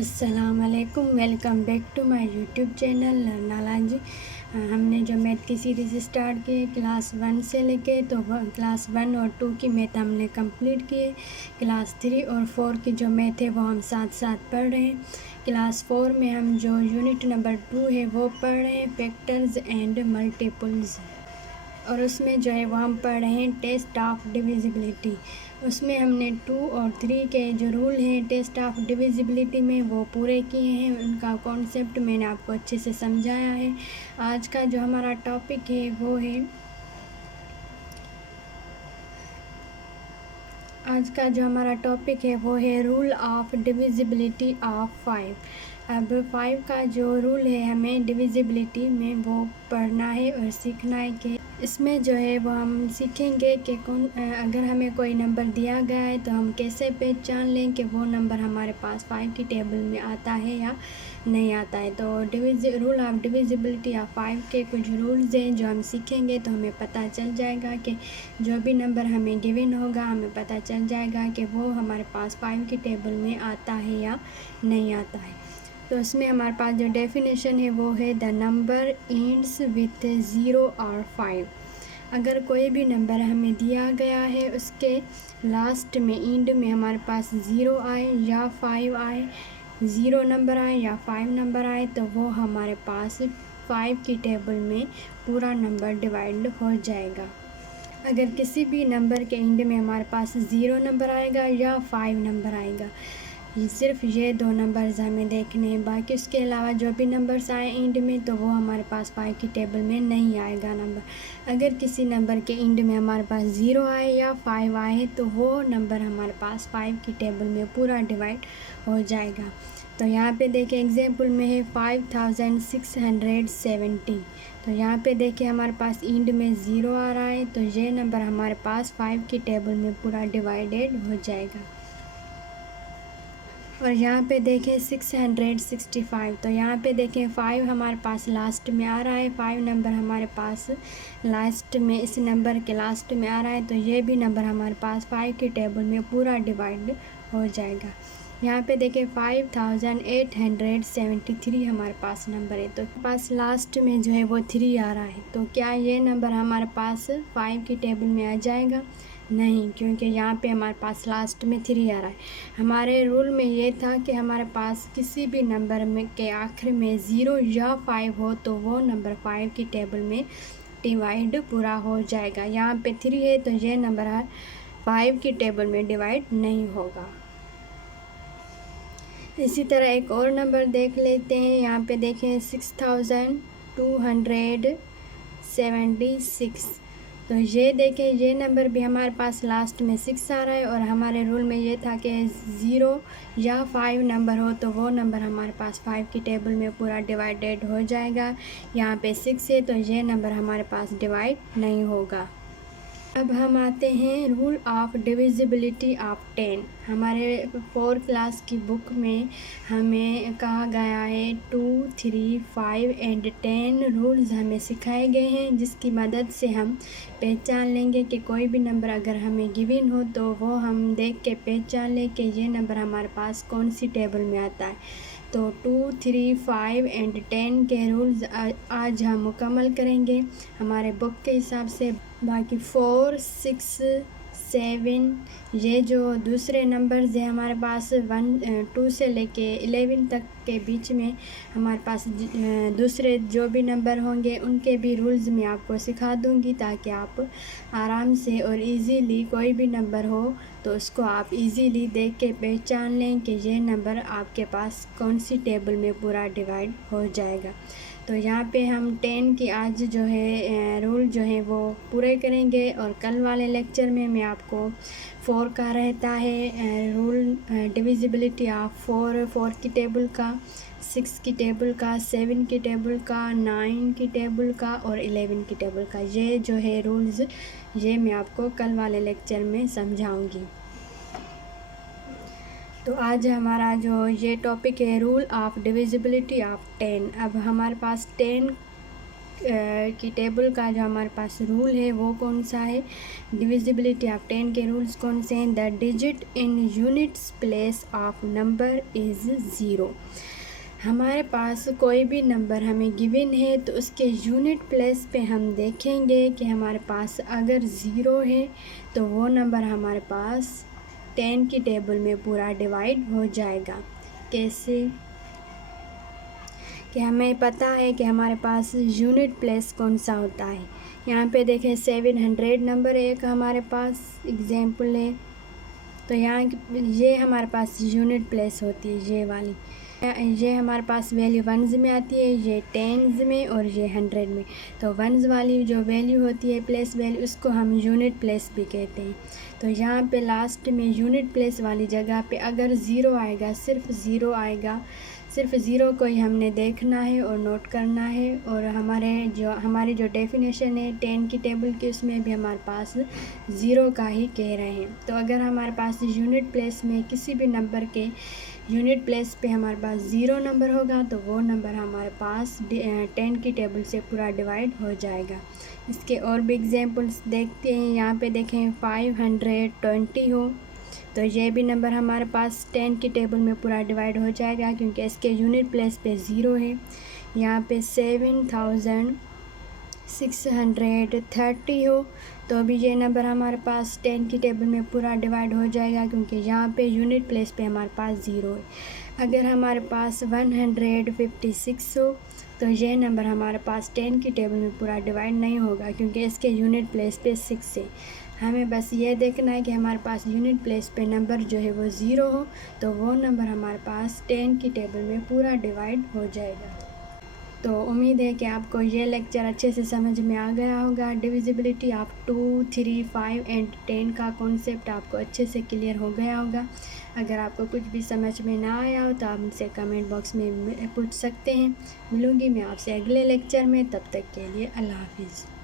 अस्सलामुअलैकुम, welcome back to my YouTube channel Learnology. हमने जो मैथ की सीरीज़ स्टार्ट की है क्लास 1 से लेके तो क्लास 1 और 2 की मैथ हमने कंप्लीट किए। क्लास 3 और 4 की जो मैथ है वो हम साथ साथ पढ़ रहे हैं। क्लास 4 में हम जो यूनिट नंबर 2 है वो पढ़ रहे हैं, फैक्टर्स एंड मल्टीपल्स, और उसमें जो है वो हम पढ़ रहे हैं टेस्ट ऑफ डिविजिबिलिटी। उसमें हमने 2 और 3 के जो रूल हैं टेस्ट ऑफ डिविजिबिलिटी में वो पूरे किए हैं। उनका कॉन्सेप्ट मैंने आपको अच्छे से समझाया है। आज का जो हमारा टॉपिक है वो है रूल ऑफ डिविजिबिलिटी ऑफ 5। अब 5 का जो रूल है हमें डिविजिबिलिटी में वो पढ़ना है और सीखना है कि इसमें जो है वो हम सीखेंगे कि अगर हमें कोई नंबर दिया गया है तो हम कैसे पहचान लें कि वो नंबर हमारे पास 5 की टेबल में आता है या नहीं आता है। तो रूल ऑफ डिविजिबिलिटी ऑफ 5 के कुछ रूल्स हैं जो हम सीखेंगे तो हमें पता चल जाएगा कि जो भी नंबर हमें गिवन होगा हमें पता चल जाएगा कि वो हमारे पास 5 की टेबल में आता है या नहीं आता है। तो उसमें हमारे पास जो डेफिनेशन है वो है द नंबर एंड्स विथ 0 और 5। अगर कोई भी नंबर हमें दिया गया है उसके लास्ट में एंड में हमारे पास 0 आए या 5 आए, 0 नंबर आए या 5 नंबर आए तो वो हमारे पास 5 की टेबल में पूरा नंबर डिवाइड हो जाएगा। अगर किसी भी नंबर के एंड में हमारे पास 0 नंबर आएगा या 5 नंबर आएगा, सिर्फ ये 2 नंबर्स हमें देखने हैं। बाकी उसके अलावा जो भी नंबर्स आए एंड में तो वो हमारे पास 5 की टेबल में नहीं आएगा नंबर। अगर किसी नंबर के एंड में हमारे पास 0 आए या 5 आए तो वो नंबर हमारे पास 5 की टेबल में पूरा डिवाइड हो जाएगा। तो यहाँ पे देखें एग्जाम्पल में है 5670। तो यहाँ पे देखें हमारे पास एंड में 0 आ रहा है तो ये नंबर हमारे पास 5 की टेबल में पूरा डिवाइडेड हो जाएगा। और यहाँ पे देखें 665। तो यहाँ पे देखें 5 हमारे पास लास्ट में आ रहा है, 5 नंबर हमारे पास लास्ट में इस नंबर के लास्ट में आ रहा है तो ये भी नंबर हमारे पास 5 की टेबल में पूरा डिवाइड हो जाएगा। यहाँ पे देखें 5873 हमारे पास नंबर है तो पास लास्ट में जो है वो 3 आ रहा है तो क्या ये नंबर हमारे पास 5 की टेबल में आ जाएगा? नहीं, क्योंकि यहाँ पे हमारे पास लास्ट में 3 आ रहा है। हमारे रूल में ये था कि हमारे पास किसी भी नंबर में के आखिर में 0 या 5 हो तो वो नंबर 5 की टेबल में डिवाइड पूरा हो जाएगा। यहाँ पे 3 है तो ये नंबर 5 की टेबल में डिवाइड नहीं होगा। इसी तरह एक और नंबर देख लेते हैं। यहाँ पे देखें 6276। तो ये देखें ये नंबर भी हमारे पास लास्ट में 6 आ रहा है और हमारे रूल में ये था कि 0 या 5 नंबर हो तो वो नंबर हमारे पास 5 की टेबल में पूरा डिवाइडेड हो जाएगा। यहाँ पे 6 है तो ये नंबर हमारे पास डिवाइड नहीं होगा। अब हम आते हैं रूल ऑफ डिविजिबिलिटी ऑफ 10। हमारे 4 क्लास की बुक में हमें कहा गया है 2, 3, 5 एंड 10 रूल्स हमें सिखाए गए हैं जिसकी मदद से हम पहचान लेंगे कि कोई भी नंबर अगर हमें गिवन हो तो वो हम देख के पहचान लें कि ये नंबर हमारे पास कौन सी टेबल में आता है। तो 2, 3, 5 एंड 10 के रूल्स आज हम मुकम्मल करेंगे हमारे बुक के हिसाब से। बाकी 4, 6, 7 ये जो दूसरे नंबर्स हैं हमारे पास 2 से लेके 11 तक के बीच में हमारे पास दूसरे जो भी नंबर होंगे उनके भी रूल्स मैं आपको सिखा दूंगी ताकि आप आराम से और इजीली कोई भी नंबर हो तो उसको आप इजीली देख के पहचान लें कि ये नंबर आपके पास कौन सी टेबल में पूरा डिवाइड हो जाएगा। तो यहाँ पे हम 10 की आज जो है रूल जो है वो पूरे करेंगे और कल वाले लेक्चर में मैं आपको 4 का रहता है रूल डिविजिबिलिटी ऑफ 4 की टेबल का, 6 की टेबल का, 7 की टेबल का, 9 की टेबल का और 11 की टेबल का। ये जो है रूल्स ये मैं आपको कल वाले लेक्चर में समझाऊंगी। तो आज हमारा जो ये टॉपिक है रूल ऑफ डिविजिबिलिटी ऑफ 10। अब हमारे पास 10 की टेबल का जो हमारे पास रूल है वो कौन सा है, डिविजिबिलिटी ऑफ 10 के रूल्स कौन से हैं। The digit in units place of number is zero. हमारे पास कोई भी नंबर हमें गिवन है तो उसके यूनिट प्लेस पे हम देखेंगे कि हमारे पास अगर ज़ीरो है तो वो नंबर हमारे पास 10 की टेबल में पूरा डिवाइड हो जाएगा। कैसे कि हमें पता है कि हमारे पास यूनिट प्लेस कौन सा होता है। यहाँ पे देखें 700 नंबर एक हमारे पास एग्जाम्पल है, तो यहाँ ये हमारे पास यूनिट प्लेस होती है ये वाली। ये हमारे पास वैल्यू वन्स में आती है, ये टेंस में और ये 100 में। तो वन्स वाली जो वैल्यू होती है प्लेस वैल्यू, उसको हम यूनिट प्लेस भी कहते हैं। तो यहाँ पे लास्ट में यूनिट प्लेस वाली जगह पे अगर ज़ीरो आएगा, सिर्फ ज़ीरो आएगा, सिर्फ ज़ीरो को ही हमने देखना है और नोट करना है। और हमारी जो डेफिनेशन है 10 की टेबल की, उसमें भी हमारे पास ज़ीरो का ही कह रहे हैं। तो अगर हमारे पास यूनिट प्लेस में किसी भी नंबर के यूनिट प्लेस पे हमारे पास ज़ीरो नंबर होगा तो वो नंबर हमारे पास 10 की टेबल से पूरा डिवाइड हो जाएगा। इसके और भी एग्जांपल्स देखते हैं। यहाँ पे देखें 520 हो तो ये भी नंबर हमारे पास 10 की टेबल में पूरा डिवाइड हो जाएगा क्योंकि इसके यूनिट प्लेस पे ज़ीरो है। यहाँ पे 7630 हो तो भी ये नंबर हमारे पास 10 की टेबल में पूरा डिवाइड हो जाएगा क्योंकि यहाँ पे यूनिट प्लेस पे हमारे पास ज़ीरो है। अगर हमारे पास 156 हो तो ये नंबर हमारे पास 10 की टेबल में पूरा डिवाइड नहीं होगा क्योंकि इसके यूनिट प्लेस पे 6 है। हमें बस ये देखना है कि हमारे पास यूनिट प्लेस पे नंबर जो है वो ज़ीरो हो तो वो नंबर हमारे पास 10 की टेबल में पूरा डिवाइड हो जाएगा। तो उम्मीद है कि आपको ये लेक्चर अच्छे से समझ में आ गया होगा। डिविजिबिलिटी ऑफ 2, 3, 5 एंड 10 का कॉन्सेप्ट आपको अच्छे से क्लियर हो गया होगा। अगर आपको कुछ भी समझ में ना आया हो तो आप मुझसे कमेंट बॉक्स में पूछ सकते हैं। मिलूँगी मैं आपसे अगले लेक्चर में, तब तक के लिए अल्लाह हाफिज़।